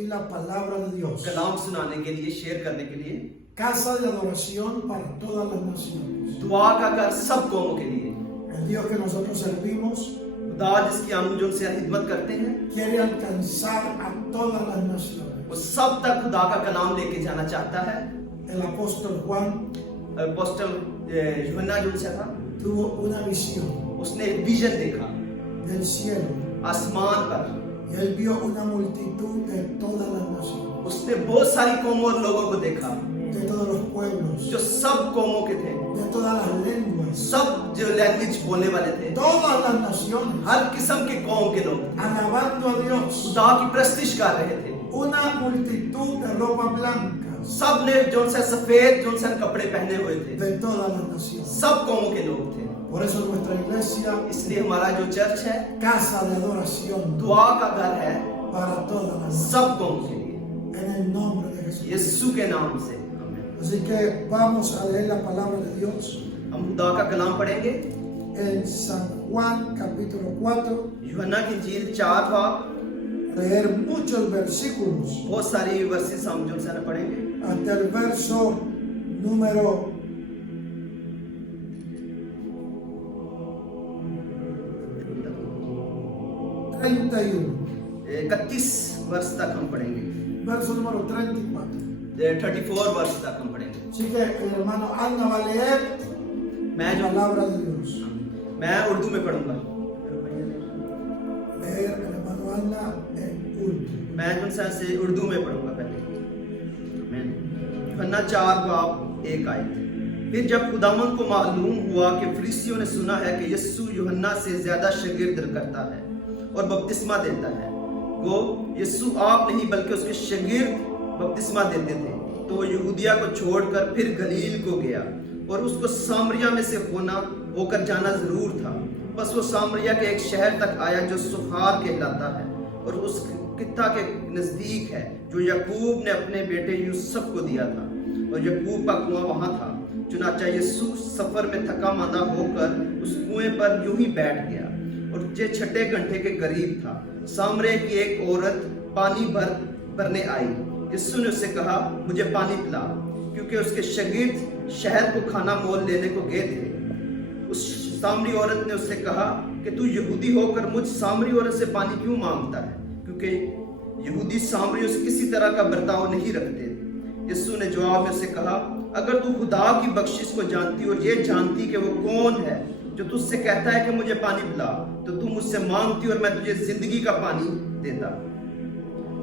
compartir la palabra de Dios. कलाम सुनाने के लिए, शेयर करने के लिए, Casa de adoración para todas las naciones. दुआ का घर सब कौमों के लिए। El Dios que nosotros servimos खुदा जिसकी हम जो उनसे खिदमत करते हैं, quiere alcanzar a todas las naciones. वो सब तक खुदा का कलाम लेके जाना चाहता है। El apóstol Juan अपोस्टल यूहन्ना जो उनसे था, tuvo una visión उसने एक विजन देखा del cielo आसमान पर। y él vio una multitud de todas las naciones, उसने बहुत सारी कौमों और लोगों को देखा de todos los pueblos, जो सब कौमों के थे, de todas las lenguas, सब जो लैंग्वेज बोलने वाले थे, todas las naciones, हर किस्म के कौम के लोग alabando a Dios. खुदा की प्रस्तिश कर रहे थे। Una multitud de ropa blanca सब ने जो उनसे सफेद जो उनसे कपड़े पहने हुए थे, de todas las naciones. सब कौमों के लोग थे। Por eso nuestra iglesia, इसलिए हमारा जो चर्च है casa de adoración दुआ का घर है para todas las naciones, सब कौम के लिए, en el nombre de Jesús. यीशु के नाम से। आमीन। Así que vamos a leer la palabra de Dios हम खुदा का कलाम पढ़ेंगे। en San Juan capítulo 4, यूहन्ना की इंजील 4 बाब, leer muchos versículos बहुत सारी वर्सेस हम जो उनसे पढ़ेंगे hasta el verso número 31, 31 वर्ष तक हम पढ़ेंगे, verso número 34. 34 वर्ष तक हम पढ़ेंगे। Así que el hermano Anna va a leer मैं la जो palabra de Dios. मैं उर्दू में पढ़ूंगा। Leer el hermano Anna en Urdu. मैं जो से उर्दू में पढ़ूंगा पहले। आमीन। यूहन्ना 4 बाब 1 आयत। फिर जब खुदावंद को मालूम हुआ कि फरीसियों ने सुना है कि यीशु यूहन्ना से ज्यादा शागिर्द करता है और बपतिस्मा देता है, वो यीशु आप नहीं बल्कि उसके शागिर्द बपतिस्मा देते थे, तो वो यहूदिया को छोड़कर फिर गलील को गया और उसको सामरिया में से होकर जाना जरूर था। बस वो सामरिया के एक शहर तक आया जो सुखार कहलाता है और उस कित्ता के नजदीक है जो याकूब ने अपने बेटे यूसुफ को दिया था, और याकूब का कुआं वहां था। चुनाचा यीशु सफर में थका मांदा होकर उस कुएं पर यूं ही बैठ गया और जे 6 घंटे के करीब था। सामरे की एक औरत पानी भरने आई। यीशु ने उससे कहा, मुझे पानी पिला, क्योंकि उसके शागिर्द शहर को खाना मोल लेने को गए थे। उस सामरी औरत ने उससे कहा कि तू यहूदी होकर मुझ सामरी औरत से पानी क्यों मांगता है, क्योंकि यहूदी सामरियों से किसी तरह का बर्ताव नहीं रखते। यीशु ने जवाब में उससे कहा, अगर तू खुदा की बख्शिश को जानती और ये जानती कि वो कौन है जो तुझसे कहता है कि मुझे पानी पिला, तो तू मुझसे मांगती और मैं तुझे जिंदगी का पानी देता।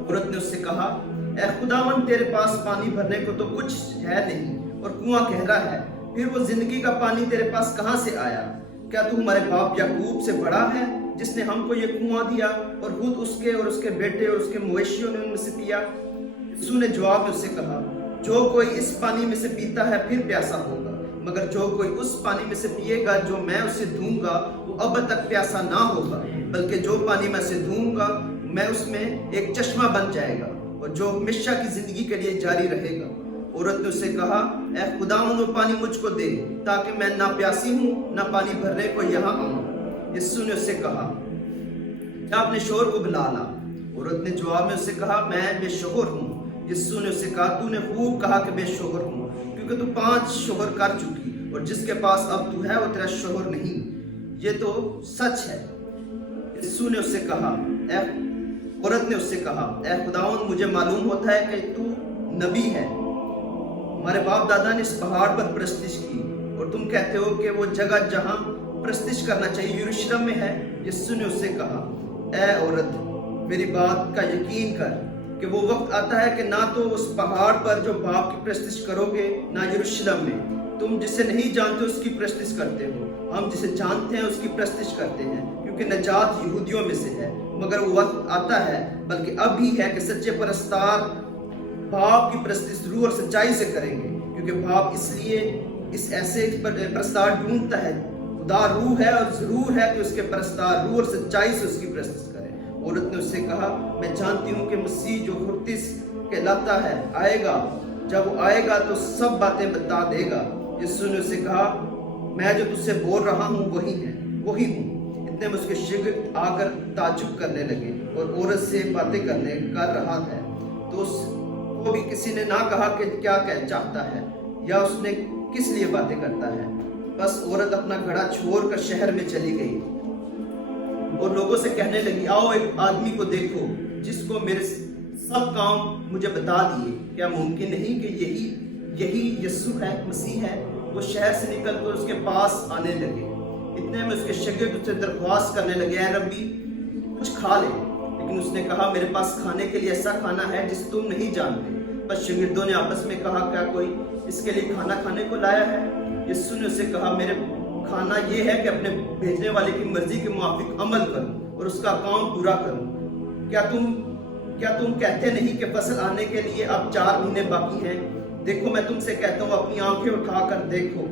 औरत ने उससे कहा, ऐ खुदावन, तेरे पास पानी भरने को तो कुछ है नहीं और कुआं गहरा है, फिर वो जिंदगी का पानी तेरे पास कहां से आया? क्या तू हमारे बाप याकूब से बड़ा है जिसने हमको ये कुआं दिया और खुद उसके और उसके बेटे और उसके मवेशियों ने उनमें से पिया? यीशु ने जवाब में उससे कहा, जो कोई इस पानी में से पीता है फिर प्यासा होगा, मगर जो कोई उस पानी में से पिएगा जो मैं उसे दूंगा वो अब तक प्यासा ना होगा, बल्कि जो पानी मैं उसे दूंगा मैं उसमें एक चश्मा बन जाएगा और जो हमेशा की जिंदगी के लिए जारी रहेगा। औरत ने उससे कहा, ऐ खुदावंद, वो पानी मुझको दे ताकि मैं ना प्यासी हूँ ना पानी भरने को यहाँ आऊँ। यीशु ने उससे कहा, क्या अपने शोहर को बुला ला। औरत ने जवाब में उससे कहा, मैं बेशोहर हूँ। यीशु ने उससे कहा, तूने खूब कहा कि बेशोहर हूँ, क्योंकि तू 5 शोहर कर चुकी और जिसके पास अब तू है वो तेरा शोहर नहीं, ये तो सच है। यीशु ने उससे कहा, औरत ने उससे कहा, ऐ खुदावंद, मुझे मालूम होता है कि तू नबी है। हमारे बाप दादा ने इस पहाड़ पर प्रस्तिश की और तुम कहते हो कि वो जगह जहां प्रस्तिश करना चाहिए यरूशलेम में है। यीशु ने उससे कहा, ऐ औरत, मेरी बात का यकीन कर कि वो वक्त आता है कि ना तो उस पहाड़ पर जो बाप की प्रस्तिश करोगे ना यरूशलेम में। तुम जिसे नहीं जानते उसकी प्रस्तिश करते हो, हम जिसे जानते हैं उसकी प्रस्तिश करते हैं, क्योंकि नजात यहूदियों में से है। मगर वो वक्त आता है, बल्कि अब ही है, कि सच्चे परस्तार बाप की प्रस्तिश रूह और सच्चाई से करेंगे, क्योंकि बाप इसलिए इस ऐसे परस्तार ढूंढता है। खुदा रूह है और जरूर है कि उसके परस्तार रूह और सच्चाई से उसकी प्रस्तिश करें। औरत ने उससे कहा, मैं जानती हूँ कि मसीह जो खुर्तिस कहलाता है आएगा, जब वो आएगा तो सब बातें बता देगा। यीशु ने उससे कहा, मैं जो तुझसे बोल रहा हूँ वही हूँ। इतने में उसके शागिर्द आकर ताज्जुब करने लगे और औरत से बातें कर रहा था। तो उसको भी किसी ने ना कहा कि क्या कह चाहता है या उसने किस लिए बातें करता है। बस औरत अपना घड़ा छोड़कर शहर में चली गई और लोगों से कहने लगी, आओ एक आदमी को देखो जिसको मेरे सब काम मुझे बता दिए। क्या मुमकिन नहीं कि यही यीशु है, मसीह है? वो शहर से निकलकर उसके पास आने लगे। इतने में उसके शागिर्द उससे दरख्वास्त करने लगे, ऐ रब्बी कुछ खा ले। लेकिन उसने कहा, मेरे पास खाने के लिए ऐसा खाना है जिसे तुम नहीं जानते। बस शागिर्दों ने आपस में कहा, क्या कोई इसके लिए खाना खाने को लाया है? यीशु ने उसे कहा, मेरे खाना ये है कि अपने भेजने वाले की मर्जी के मुताबिक अमल करूं और उसका काम पूरा करूं। क्या तुम कहते नहीं कि फसल आने के लिए अब 4 महीने बाकी हैं? देखो मैं तुमसे कहता हूँ, अपनी आंखें उठाकर देखो,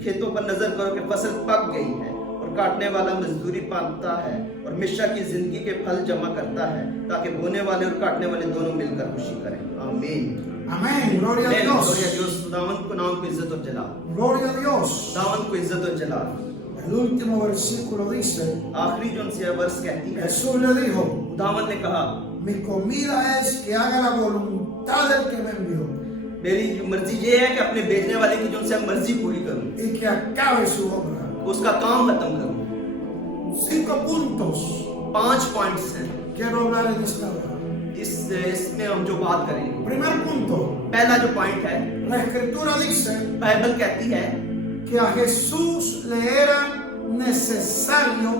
खेतों पर नजर करो कि फसल पक गई है और काटने वाला मजदूरी पाता है और हमेशा की जिंदगी के फल जमा करता है, ताकि बोने वाले और काटने वाले दोनों मिलकर खुशी करें। आमीन। Amén. Gloria a Gloria a Dios. Dios. खुदावंद को नाम को इज्जत और जलाल। Gloria a Dios. खुदावंद को इज्जत और जलाल। El último versículo dice, आखिरी जो उनसे वर्ष कहती है, Jesús le dijo, खुदावंद ने कहा, mi comida es que haga la voluntad del que me envió मेरी मर्जी ये है कि अपने भेजने वाले की जो उनसे मर्जी पूरी करूं, y que acabe su obra. उसका काम खत्म करूं। 5 puntos 5 पॉइंट्स हैं quiero hablar en esta hora. इसमें हम जो बात करेंगे। Primer punto, पहला जो पॉइंट है, la escritura dice बाइबल कहती है que a Jesús le era necesario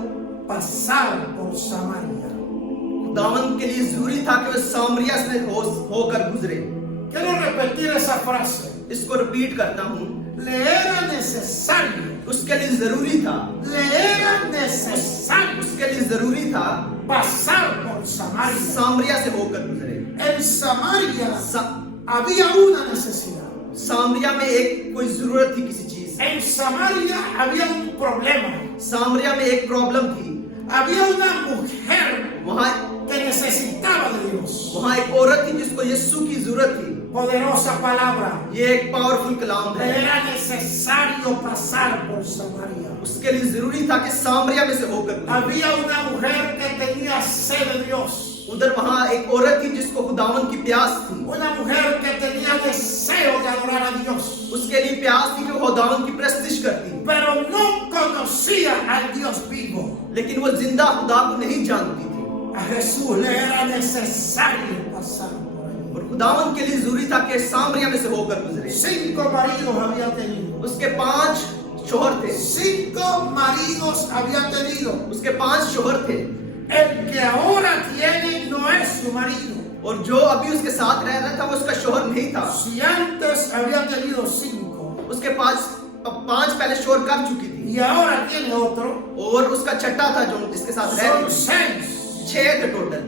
pasar por Samaria. खुदावंद के लिए जरूरी था कि वे सामरिया से होकर गुजरे। Quiero repetir esa frase. इसको रिपीट करता हूँ, Le era necesario, उसके लिए जरूरी था, le era necesario उसके लिए जरूरी था pasar por Samaria. सामरिया से होकर गुजरे। En Samaria सा- había una necesidad. सामरिया में एक कोई जरूरत थी किसी चीज। En Samaria había un problema. सामरिया में एक प्रॉब्लम थी। Había una mujer वहाँ que necesitaba de Dios. एक औरत थी जिसको यीशु की जरूरत थी। Poderosa palabra. ये एक पावरफुल कलाम Le है। era necesario pasar por Samaria. उसके लिए जरूरी था कि सामरिया में से होकर गुजरे। Había una mujer que tenía sed de Dios. उधर वहाँ एक औरत थी जिसको खुदावंद की प्यास थी। Una mujer que tenía deseo de adorar a Dios. उसके लिए प्यास थी कि वो खुदावंद की प्रस्तिश करती, Pero no conocía al Dios vivo. लेकिन वो जिंदा खुदा को नहीं जानती थी। A Jesús le era necesario pasar por allí. और खुदावंद के लिए जरूरी था कि सामरिया में से होकर गुजरे। 5 maridos había tenido. उसके 5 शोहर थे। 5 maridos había tenido. उसके 5 शोहर थे El que ahora tiene no es su marido. और जो अभी उसके साथ रह रहा था वो उसका शोहर नहीं था। Si antes había tenido 5 उसके 5 पहले शोहर कर चुकी थी y ahora tiene otro, और उसका छठा था जो जिसके साथ रह son रही थी। 6. 6 थे total.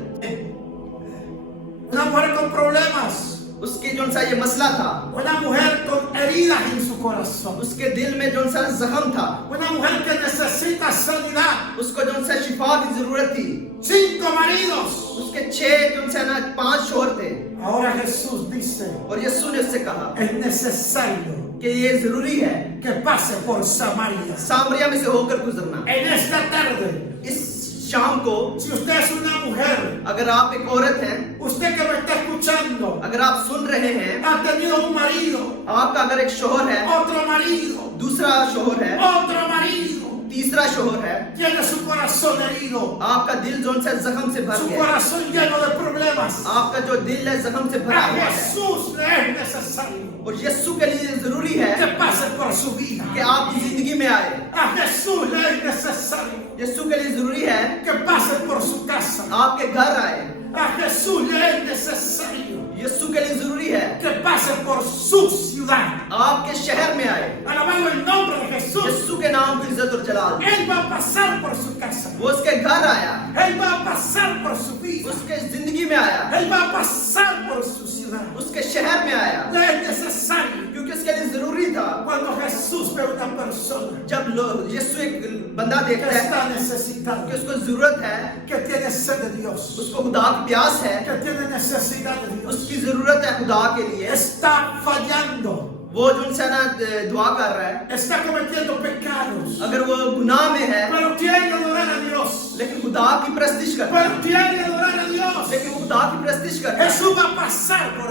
Una mujer con problemas. उसके जो सा ये मसला था, Una mujer con heridas en su corazón. उसके दिल में जो सा जख्म था, Una mujer que necesita sanidad. उसको जो सा शिफा की जरूरत थी। 5 maridos. उसके 6 जो सा ना 5 शोहर थे। Ahora Jesús dice, और यीशु ने उससे कहा es necesario कि ये जरूरी है que pase por Samaria. सामरिया में से होकर गुजरना। En esta tarde, इस शाम को si usted es una mujer, अगर आप एक औरत हैं, usted que me está escuchando, अगर आप सुन रहे हैं, ha tenido un marido, आपका अगर एक शोहर है, otro marido, दूसरा शोहर है, otro marido, तीसरा शोहर है, tiene su corazón herido, आपका दिल जो सा जख्म से भर su गया, corazón lleno de problemas. आपका जो दिल है जख्म से भरा A हुआ है, Jesús le es necesario और यीशु के लिए जरूरी है que pase por su vida. कि आपकी जिंदगी में आए। A Jesús le es necesario यीशु के लिए जरूरी है que pase por su casa. आपके घर आए। A Jesús le es necesario यीशु के लिए जरूरी है que pase por su ciudad. आपके शहर में आए। Alabado el nombre de Jesús. यीशु के नाम की इज्जत और जलाल। Él va a pasar por su casa. वो उसके घर आया, Él va a pasar por su vida. उसके जिंदगी में आया, Él va a pasar por su ciudad. उसके शहर में आया, Le es necesario. क्योंकि उसके लिए जरूरी था। Cuando Jesús ve a una persona जब यीशु एक बंदा que देखता है está necesitada, कि उसको जरूरत है, que tiene sed de Dios, उसको खुदा की प्यास है, que tiene necesidad de Dios, उसकी जरूरत है खुदा के लिए, está fallando, वो जो उनसे ना दुआ कर रहा है, está cometiendo pecados, अगर वो गुनाह में है pero quiere adorar a Dios, लेकिन खुदा की प्रस्तिश करता है, pero quiere adorar a Dios. लेकिन वो खुदा की प्रस्तिश करता है, Jesús va a pasar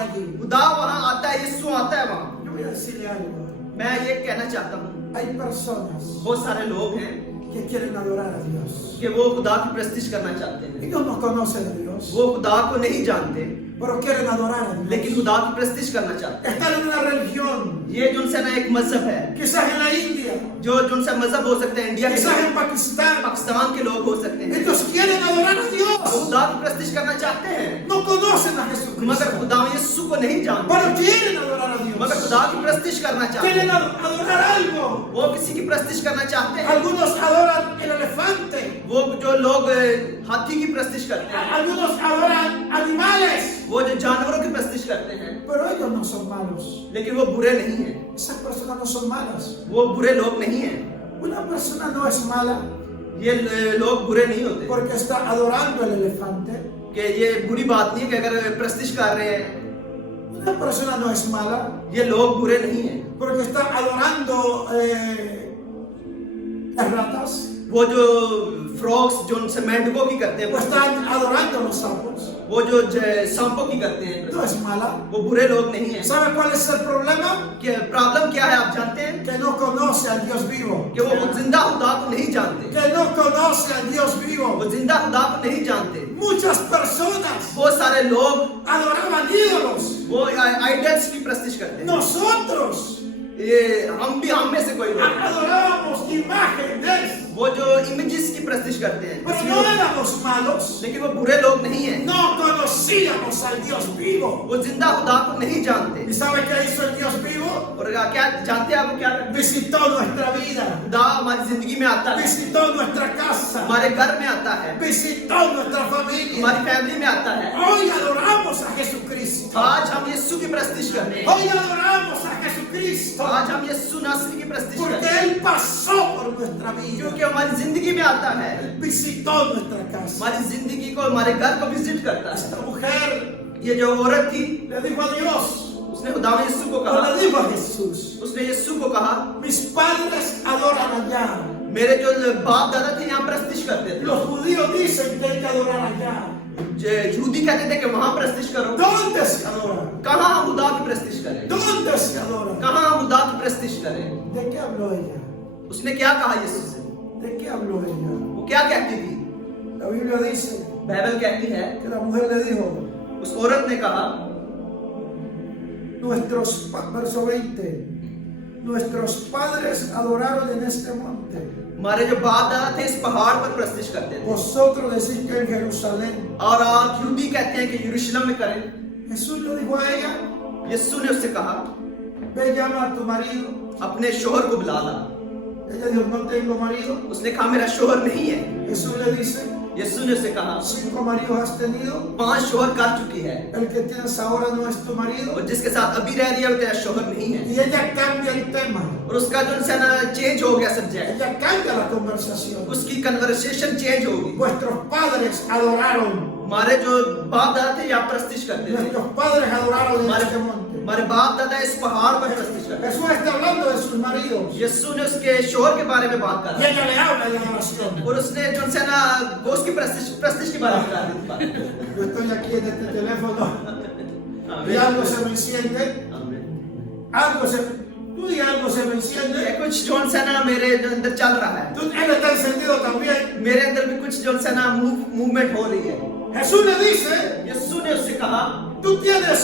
allí. खुदा वहां आता है, यीशु आता है वहां। Yo voy a decirle algo. मैं ये कहना चाहता हूँ, Hay personas बहुत सारे लोग हैं que quieren adorar a Dios. कि वो खुदा की प्रस्तिश करना चाहते हैं, Ellos no conocen a Dios, वो खुदा को नहीं जानते pero quieren adorar a Dios. लेकिन खुदा की प्रस्तिश करना चाहते Están en una religión, हैं। ये जो उनसे ना एक मजहब है, quizás en la India, जो उनसे मजहब हो सकते हैं, इंडिया के quizás लोग, en Pakistán. पाकिस्तान के लोग हो सकते हैं, Ellos quieren adorar a वो Dios. खुदा की प्रस्तिश करना चाहते हैं No conocen a मगर Jesucristo, खुदा यीशु को नहीं जानते, pero quieren adorar a मगर Dios. खुदा की प्रस्तिश करना चाहते Quieren हैं। adorar algo. वो किसी की प्रस्तिश करना चाहते हैं। Algunos adoran el elefante, वो जो लोग हाथी की प्रस्तिश करते हैं, algunos adoran animales, वो जो जानवरों की प्रस्तिश करते हैं, pero ellos no son malos. लेकिन वो बुरे नहीं हैं, Esas personas no son malas. वो बुरे लोग नहीं हैं। Una persona no es mala ये लोग बुरे नहीं होते porque está adorando el elefante. कि ये बुरी बात नहीं है कि अगर प्रस्तिश कर रहे हैं, Una persona no es mala ये लोग बुरे नहीं हैं। porque está adorando las ratas वो जो फ्रॉक्स जो उनसे मेंढकों की करते o हैं, están adorando los sapos. वो जो सांपों की करते हैं, No es mala. वो बुरे लोग नहीं हैं। ¿Sabe cuál es el problema? कि प्रॉब्लम क्या है आप जानते हैं? Que no conoce al Dios vivo. कि वो जिंदा खुदा को नहीं जानते, Que no conoce al Dios vivo. वो जिंदा खुदा को नहीं जानते। Muchas personas बहुत सारे लोग adoraban ídolos. वो आइडल्स की प्रस्तिश करते हैं। Nosotros ये हम में से कोई लोग adorábamos imágenes, वो जो इमेजेस की प्रस्तिश करते हैं, pero no éramos malos. लेकिन वो बुरे लोग नहीं हैं। No conocíamos al Dios vivo. वो जिंदा खुदा को नहीं जानते। ¿Y sabe qué hizo el Dios vivo? और क्या जानते हैं आप क्या करते हैं? Visitó nuestra vida, खुदा हमारी जिंदगी में आता है, visitó nuestra casa, हमारे घर में आता है, visitó nuestra familia. हमारी फैमिली में आता है। Hoy adoramos a Jesucristo. आज हम यीशु की प्रस्तिश करते हैं, Hoy adoramos a Jesucristo आज हम यीशु नासरी की प्रस्तिश porque करते हैं, Él pasó por nuestra vida, क्योंकि हमारी जिंदगी में आता है, visitó nuestra casa. हमारी जिंदगी को, हमारे घर को विजिट करता है। Esta mujer ये जो औरत थी, le dijo a Dios, उसने खुदा यीशु को no कहा, le dijo a Jesús, उसने यीशु को कहा, mis padres adoran allá. मेरे जो बाप दादा थे यहाँ प्रस्तिश करते थे। Los judíos dicen que hay que adorar allá. यहूदी कहते थे कि वहां प्रस्तिश करो। ¿Dónde se adora? कहाँ हम खुदा की प्रस्तिश करें? ¿Dónde se adora? कहाँ हम खुदा की प्रस्तिश करें? ¿De qué habló ella? उसने क्या कहा यीशु से? ¿De qué habló ella? वो क्या कहती थी? La Biblia dice बाइबल कहती है, que la mujer le dijo, उस औरत ने कहा, verso 20, nuestros padres adoraron en este monte. हमारे जो बाप दादा थे इस पहाड़ पर प्रस्तिश करते थे, Vosotros decís que en Jerusalén. और आप यहूदी कहते हैं कि यरूशलेम में करें। Jesús le dijo a ella, यीशु ने उससे कहा, ve llama a tu marido. अपने शोहर को बुला ला। Ella dijo, no tengo marido. उसने कहा मेरा शोहर नहीं है। Jesús le dice, यीशु ने उससे कहा 5 maridos has tenido. 5 शोहर कर चुकी है, El que tienes ahora no es tu marido. और जिसके साथ अभी रह रही है वो तेरा शोहर नहीं है। Y ella cambia el tema. और उसका जो है ना चेंज हो गया subject, Ella cambia la conversación. उसकी कन्वर्सेशन चेंज होगी। Vuestros padres adoraron. हमारे जो बाप दादा थे यहाँ प्रस्तिश करते थे, Nuestros padres adoraron en este monte. हमारे बाप दादा इस पहाड़ पर प्रस्तिश करते थे। Jesús está hablando de sus maridos. यीशु ने उसके शोहर के बारे में बात Y करा, ella le habla de adoración. और उसने जो है ना वो उसकी प्रस्तिश के बारे में कहा। Yo estoy aquí en este teléfono y आमीन। algo se me enciende. आमीन। Tú di algo se me ये enciende. कुछ जो है ना मेरे अंदर चल रहा है, Él está encendido también. मेरे अंदर भी कुछ जो है ना मूवमेंट हो रही है। Jesús le dice, यीशु ने उससे कहा, tú tienes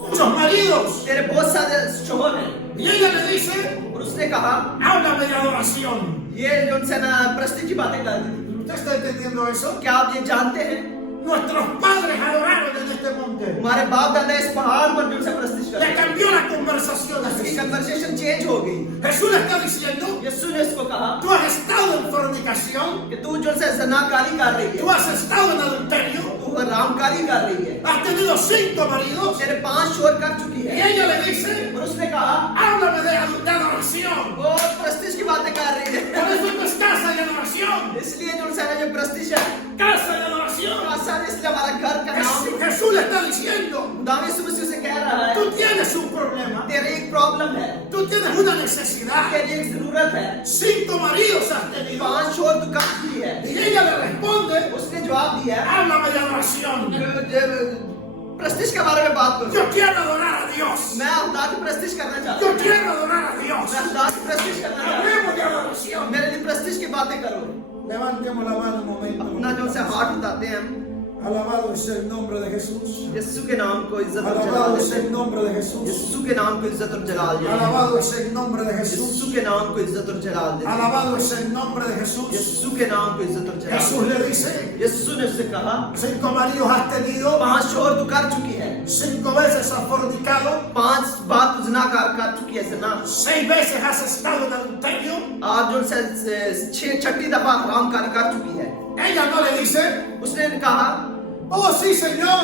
muchos maridos. तेरे बहुत सारे शोहर हैं, Y ella le dice, और उसने कहा háblame de adoración. ये जो है ना प्रस्तिश की बातें कर रही थी। ¿Usted está entendiendo eso? क्या आप ये जानते हैं? Nuestros padres adoraron en este monte. हमारे बाप दादा इस पहाड़ पर जो है प्रस्तिश Le करते थे। cambió la conversación a उसकी Jesús. कन्वर्सेशन चेंज हो गई। Jesús le está diciendo, यीशु ने उसको कहा tú has estado en fornicación, कि तू जो है जनाकारी कर रही tú है, has estado en adulterio, तू रामकारी कर रही है, has tenido 5 maridos. तेरे 5 शोहर कर चुकी Y है। ella le dice, और उसने कहा háblame de adoración. वो प्रस्तिश की बातें कर रही है। Por eso no es casa de adoración. इसलिए जो है जो प्रस्तिश है, Casa de adoración. आसान, इसलिए हमारा घर का नाम Jesús le está diciendo, खुदा यीशु मसीह से कह रहा है, tú tienes un problema, तेरी एक प्रॉब्लम है, tú tienes una necesidad. तेरी एक जरूरत है। 5 maridos has tenido. 5 शोहर तू कर चुकी है। Y ella le responde, उसने जवाब दिया, háblame de adoración. प्रस्टिश के बारे में बात करूं। Yo quiero adorar a Dios. मैं खुदा की प्रस्टिश करना चाहता Yo हूं। quiero adorar a Dios. मैं खुदा की प्रस्टिश करना चाहता Hablemos de adoración. हूं। मेरे लिए प्रस्टिश की बातें करो। Levantemos la mano un momento. अपना जो से हाथ उठाते हैं हम, Alabado sea el nombre de Jesús. यीशु के नाम को इज्जत और जलाल Alabado देते sea el हैं। nombre de Jesús. यीशु के नाम को इज्जत और जलाल देते हैं। Alabado sea el nombre de Jesús. यीशु के नाम को इज्जत और जलाल देते हैं। Alabado sea el nombre de Jesús. यीशु के नाम को इज्जत और जलाल Jesús le dice, यीशु ने उससे कहा, 5 maridos has tenido, 5 शोहर तू कर चुकी है, 5 veces has fornicado, 5 बार तू ज़िना कर चुकी है ज़िना, 6 veces has estado en adulterio. आज जो से 6 दफा हराम कर चुकी है। Ella no le dice, उसने कहा, oh sí Señor,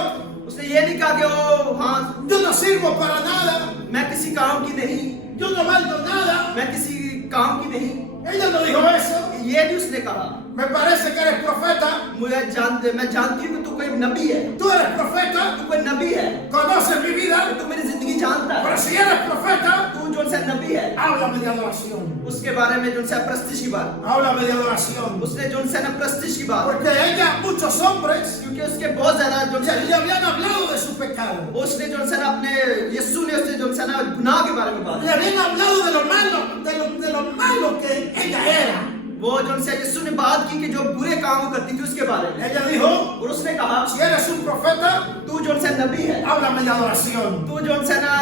उसने ये नहीं कहा कि ओ हाँ yo no sirvo para nada, मैं किसी काम की नहीं, yo no valgo nada. मैं किसी काम की नहीं, Ella no dijo eso. ये भी उसने कहा। Me parece que eres profeta. मैं जानती हूँ कि तू कोई नबी है, Tú eres profeta, तू कोई नबी है, conoces mi vida. तू मेरी जिंदगी जानता है, Pero si eres profeta, तू जो से नबी है, háblame de adoración. उसके बारे में जो से प्रस्टिश की बात, Háblame de adoración. उसने जो से प्रस्टिश की बात, Porque ella, muchos hombres, क्योंकि उसके बहुत ज्यादा जो le habían hablado de su pecado. उसने जो से अपने यीशु ने उससे जो से गुनाह के बारे में बात, Le habían hablado de lo malo, de lo malo que ella era. वो जो से यीशु ने बात की कि जो बुरे काम करती थी उसके बारे में, Ella dijo, और उसने कहा, si eres un profeta, तू जो से नबी है, háblame de adoración. तू जो से ना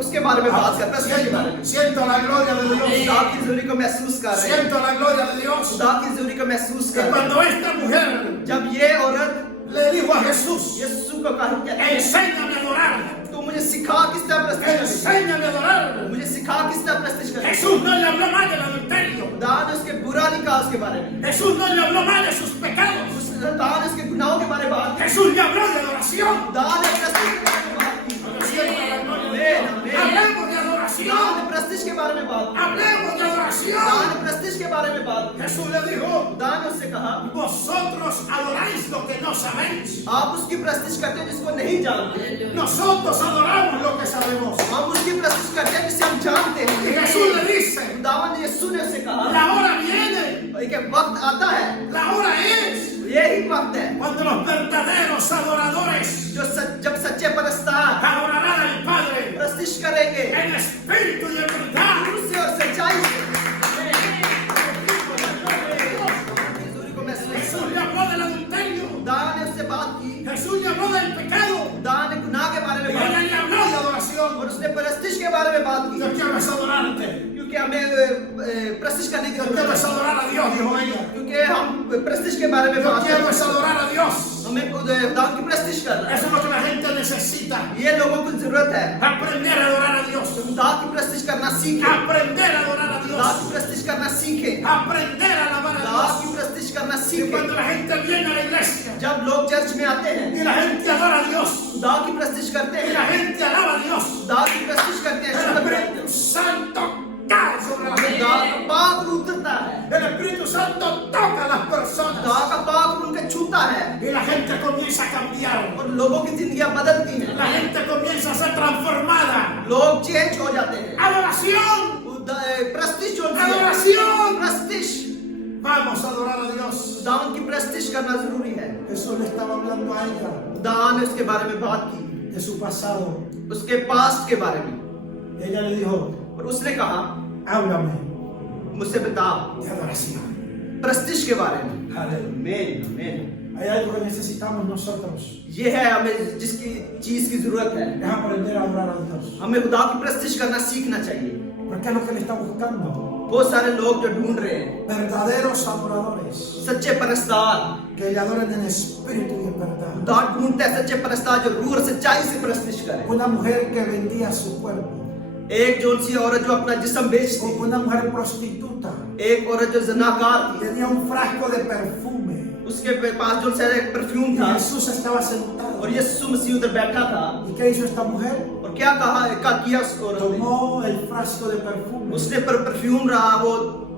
उसके बारे में बात कर, प्रस्टिश के बारे में, Siento la gloria de Dios. खुदा की ज़रूरी को महसूस कर रहे हैं, Siento la gloria de Dios. खुदा की ज़रूरी को महसूस Que कर रहे हैं। cuando esta mujer जब ये औरत le dijo a Jesús, यीशु को कहा कि enséñame a adorar, तू मुझे सिखा किस तरह प्रस्तिश करनी, enséñame a adorar. मुझे सिखा किस तरह प्रस्तिश करनी। Jesús no le habló mal del adulterio. खुदा ने उसके बुरा नहीं कहा उसके बारे में, Jesús no le habló mal de sus pecados. खुदा ने उसके गुनाहों के बारे में बात की, Jesús le habló de adoración. खुदा ने प्रस्तिश के बारे में बात की। आमीन, आमीन। Hablemos de खुदा adoración. ने प्रस्तिश के बारे में बात की, Hablemos de खुदा adoración. ने प्रस्तिश के बारे में बात की। Jesús le dijo, खुदा ने उससे कहा, vosotros adoráis lo que no sabéis. आप उसकी प्रस्तिश करते हैं जिसको नहीं जानते, Nosotros adoramos lo que sabemos. हम उसकी प्रस्तिश करते हैं जिसे हम जानते Y हैं। Jesús le dice, खुदा ने यीशु ने उससे कहा, la hora viene, एक वक्त आता है, la hora es यही वक्त है cuando los verdaderos adoradores जब सच्चे परस्तार adorarán al Padre प्रस्तिश करेंगे en espíritu y en verdad. से और सच्चाई से। हजूरी को महसूस Jesús le habló del adulterio. खुदा ने उससे बात की, Jesús le habló del pecado. खुदा ने गुनाह के बारे Y में बात ella की, le habló de adoración. और उसने प्रस्तिश के बारे में बात की, Yo quiero es adorarte. क्योंकि हमें प्रस्तिश करने की Yo जरूरत quiero es है, adorar a Dios, dijo ella. क्योंकि हम प्रस्तिश के बारे में Yo बात quiero करते es हैं, adorar a Dios. हमें खुदा की प्रस्तिश करना है। Eso es lo que la gente necesita. ये लोगों को जरूरत है, Aprender a adorar a Dios. खुदा की प्रस्तिश करना सीखे, Aprender a adorar a खुदा Dios. की प्रस्तिश करना सीखे, Aprender a alabar a खुदा Dios. की प्रस्तिश करना Y सीखे। cuando la gente viene a la iglesia जब लोग चर्च में आते हैं, y la gente adora a Dios खुदा की प्रस्तिश करते y हैं, la gente alaba a Dios, खुदा की प्रस्तिश करते हैं, el शुक्र करते Espíritu हैं, Santo cae sobre la gente. खुदा का पाक रूह उतरता है, El Espíritu Santo toca a las खुदा personas का पाक रूह उनके छूता है, y la gente comienza a cambiar. और लोगों की जिंदगियां बदलती हैं, La gente comienza a ser transformada. लोग चेंज हो जाते हैं। Adoración. प्रस्तिश जो होती है, Adoración. प्रस्तिश, Vamos a adorar a Dios. खुदा की प्रस्तिश करना जरूरी है। Jesús le estaba hablando a ella खुदा ने उसके बारे में बात की, de su pasado. उसके पास्ट के बारे में, Ella le dijo, और उसने कहा, háblame मुझसे बता de adoración. प्रस्तिश के बारे में। Aleluya. आमीन, आमीन। Hay algo que necesitamos nosotros. ये है हमें जिसकी चीज की जरूरत है, Es aprender a adorar a Dios. हमें खुदा की प्रस्तिश करना सीखना चाहिए। Porque es lo que le está buscando. बहुत सारे लोग जो ढूंढ रहे हैं Verdaderos adoradores. सच्चे परस्तार, Que le adoren en espíritu y en verdad. खुदा ढूंढते हैं सच्चे परस्तार जो रूह और सच्चाई से प्रस्तिश करे। Una mujer que vendía su cuerpo. एक जो सी औरत जो अपना जिस्म बेचती, Una mujer prostituta. एक औरत जो जनाकार थी, Tenía un frasco de perfume. उसके पास जो एक परफ्यूम Y था, Jesús estaba sentado. और यीशु मसीह उधर बैठा था, ¿Y qué hizo esta mujer? और क्या किया उस औरत ने? Tomó el frasco de perfume. उसने परफ्यूम रहा वो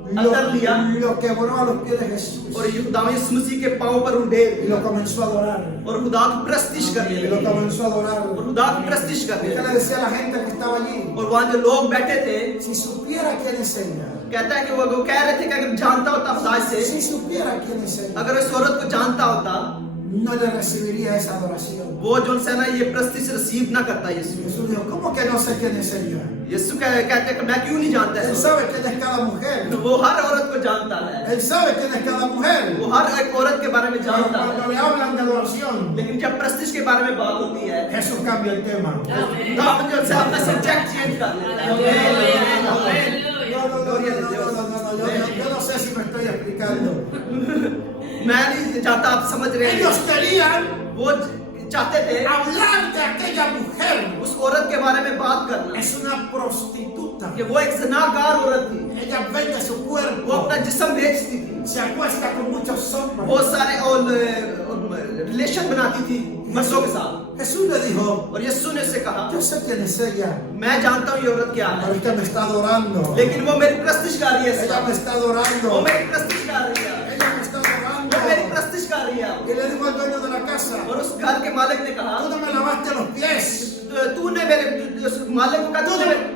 अंदर लिया, Lo quebró a los pies de Jesús. और खुदा यीशु मसीह के पांव पर उंडेल Y lo comenzó a adorar. और खुदा की प्रस्तिश करने Y lo लगे, comenzó a adorar. और खुदा की प्रस्तिश करने Usted le लगे। decía a la gente que estaba allí, और वहां जो लोग बैठे थे, si supiera quién es ella, कहता है कि वो कह रहे थे कि अगर जानता होता खुदा से, si supiera quién es ella, अगर इस औरत को जानता होता, no le recibiría esa adoración. वो जो है ना ये प्रस्तिश रिसीव ना करता यीशु। Jesús dijo, ¿cómo que no sé quién es ella? यीशु कहते हैं कि मैं क्यों नहीं जानता Él है? sabe quién es cada mujer. वो हर औरत को जानता है, Él sabe quién es cada mujer. वो हर एक औरत के बारे में Pero जानता है। cuando le hablan de adoración, लेकिन जब प्रस्तिश के बारे में बात होती है Jesús cambia el tema. तो अपन जो है अपना सब्जेक्ट चेंज कर लेता है। Yo no sé si me estoy explicando. मैं नहीं चाहता आप समझ रहे हैं। Ellos querían वो चाहते थे hablar de aquella mujer. उस औरत के बारे में बात करना Es una prostituta. कि वो एक ज़नाकार औरत थी, Ella vende su वो cuerpo. अपना जिस्म बेचती थी, Se acuesta con muchos hombres. बहुत सारे रिलेशन बनाती थी मर्दों के साथ। Jesús le dijo, और यीशु ने उससे कहा yo sé quién es ella, मैं जानता हूँ ये औरत क्या pero है, usted me está adorando. लेकिन वो मेरी प्रस्तिशकारी है। Ella me está adorando. वो मेरी प्रस्तिशकारी है, Ella me está adorando. वो मेरी प्रस्तिशकारी है। Y le dijo al dueño de la casa, और उस घर के मालिक ने कहा tú no me lavaste los pies. तूने मेरे उस मालिक को कहा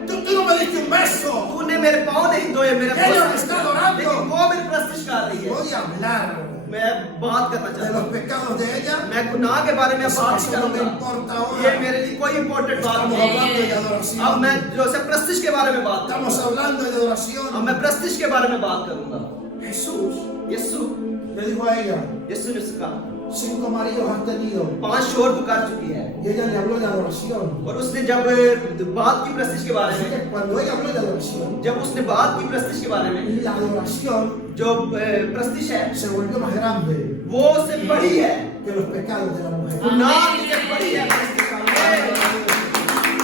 Tú no me diste un beso. तूने मेरे पाँव नहीं धोए, मेरे Ella me está adorando. लेकिन वो मेरी प्रस्तिशकारी है। Voy a hablar मैं बात करना de चाहता los हूँ, pecados de ella. मैं गुनाह के बारे में Eso बात no me करूंगा, importa ये ahora. मेरे लिए कोई इम्पोर्टेंट बात Estamos नहीं hablando de है। अब adoración. मैं जो है प्रस्तिश के बारे में बात Estamos करूंगा, hablando de अब adoración. मैं प्रस्तिश के बारे में बात करूंगा। Jesús यीशु le dijo a ella, यीशु ने उससे कहा 5 maridos has tenido. 5 शोर पुकार चुकी है। Y ella le habló de adoración. और उसने जब बात की प्रस्तिश के बारे Así में, que cuando ella habló de adoración, जब उसने बात की प्रस्तिश के बारे में, la adoración जो प्रस्तिश है se volvió más grande वो उससे बड़ी है, que los pecados de la mujer. गुनाह से बड़ी है।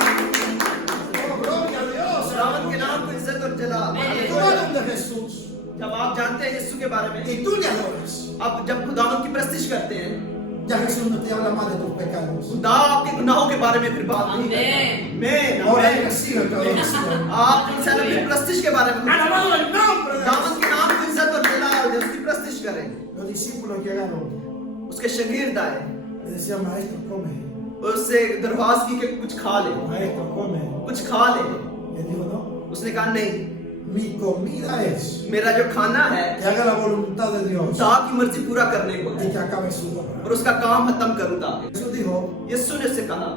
Oh, gloria a Dios. खुदावंद के नाम को इज्जत और जलाल। Tú hablas de Jesús जब आप जानते हैं यीशु के बारे में, y tú le adoras. अब जब खुदावंद की प्रस्तिश करते हैं, Ya Jesús no te habla más de tus pecados. खुदा आपके गुनाहों के बारे में फिर बात नहीं करता। Ahora मैं recibe tu adoración. आप इंसान अपनी प्रस्तिश के बारे में Alabado el nombre de खुदावंद के नाम को इज्जत और जलाल दे, उसकी प्रस्तिश करें। Los discípulos llegaron उसके शागिर्द आए, le decían, maestro, come. उससे दरख्वास्त की कि कुछ खा ले, Maestro, come. कुछ खा ले। Él dijo, no. उसने कहा नहीं, Mi comida es मेरा जो खाना है que haga la voluntad de Dios खुदा की मर्जी पूरा करने को y है que acabe su और obra. उसका काम खत्म करूँ ताकि। Jesús dijo, यीशु ने उससे कहा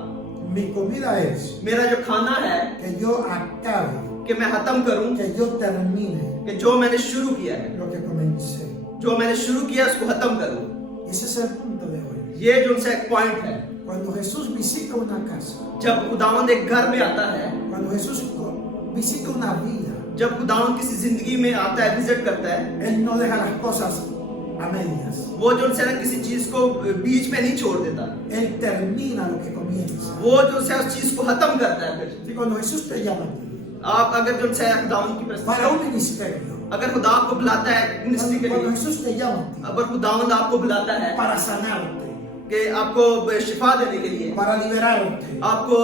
mi comida es मेरा जो खाना है que yo acabe, कि मैं खत्म करूं que yo termine कि जो मैंने शुरू किया है, lo que comencé. जो मैंने शुरू किया है उसको खत्म करूं। Ese es el punto de hoy. ये जो उनसे एक पॉइंट है। Cuando Jesús visita una casa, जब खुदावंद एक घर में आता है, cuando Jesús visita una vida, जब खुदावंद किसी जिंदगी में आता है, विजिट करता है, Él no deja las cosas a medias. वो जो उनसे ना किसी चीज को बीच में नहीं छोड़ देता, Él termina lo que comienza. वो जो उनसे उस चीज को खत्म करता है। फिर Y cuando Jesús te llama a ti आप अगर जो उनसे खुदावंद की प्रस्तुति, para un ministerio, अगर खुदा आपको बुलाता है मिनिस्ट्री के cuando लिए, Jesús te llama a ti अगर खुदावंद आपको बुलाता है para sanarte, कि आपको शिफा देने के लिए, para liberarte, आपको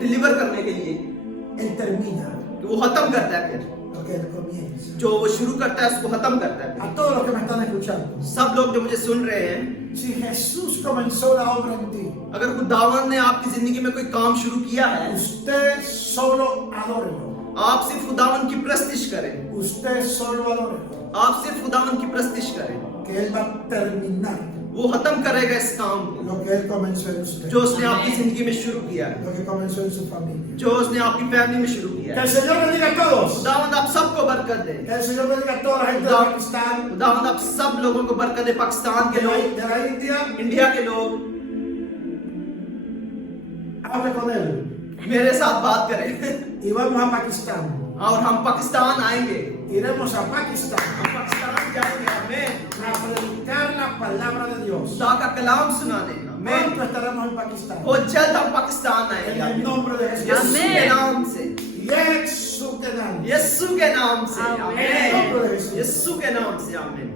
डिलीवर करने के लिए, Él termina कि वो खत्म करता है। फिर lo que Él comienza. जो वो शुरू करता है उसको खत्म करता है। A todos los que me están escuchando, सब लोग जो मुझे सुन रहे हैं, si Jesús comenzó la obra en ti, अगर खुदावंद ने आपकी जिंदगी में कोई काम शुरू किया है, usted solo adórelo. आप सिर्फ खुदावंद की प्रस्तिश करें, Usted solo adórelo. आप सिर्फ खुदावंद की प्रस्तिश करें, Que Él va a terminar वो खत्म करेगा इस काम को lo que Él comenzó en usted, जो उसने आपकी जिंदगी में शुरू किया है, lo que comenzó en su familia. जो उसने आपकी फैमिली में शुरू किया Que है। el Señor bendiga a todos. खुदावंद आप सबको बरकत दे। Que el Señor bendiga a toda la gente de Pakistán, खुदावंद आप सब लोगों को बरकत दे, पाकिस्तान के लोग, de la India. इंडिया के लोग, Hable con Él. मेरे साथ बात करें Y vamos a Pakistán. और हम पाकिस्तान आएंगे, Iremos a Pakistán हम पाकिस्तान जाएंगे, हमें a predicar la palabra de Dios. खुदा का कलाम सुनाने, हमें Pronto estaremos en Pakistán. बहुत जल्द हम पाकिस्तान En el आएंगे nombre de Jesús. यीशु के नाम से, Yeshua के नाम. यीशु के नाम से, En el nombre de आमीन। Jesús. यीशु के नाम से, आमीन।